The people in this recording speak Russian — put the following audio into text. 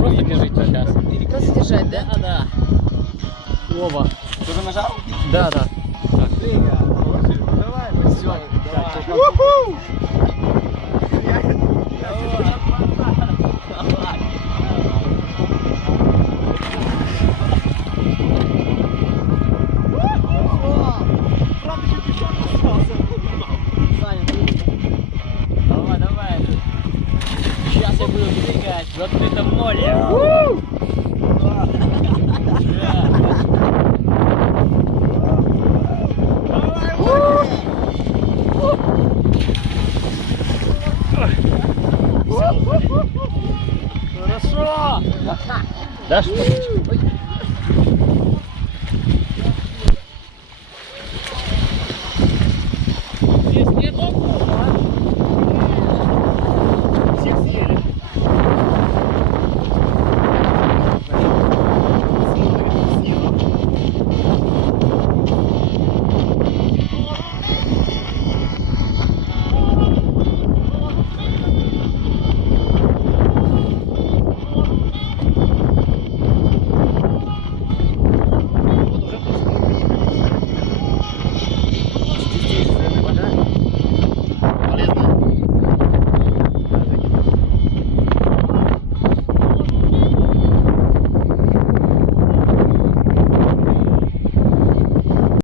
Просто держите сейчас. Просто держать, да? Да, да. Оба. Ты уже нажал? Да, да. Давай, Я буду двигать в открытом море. Хорошо. Да что?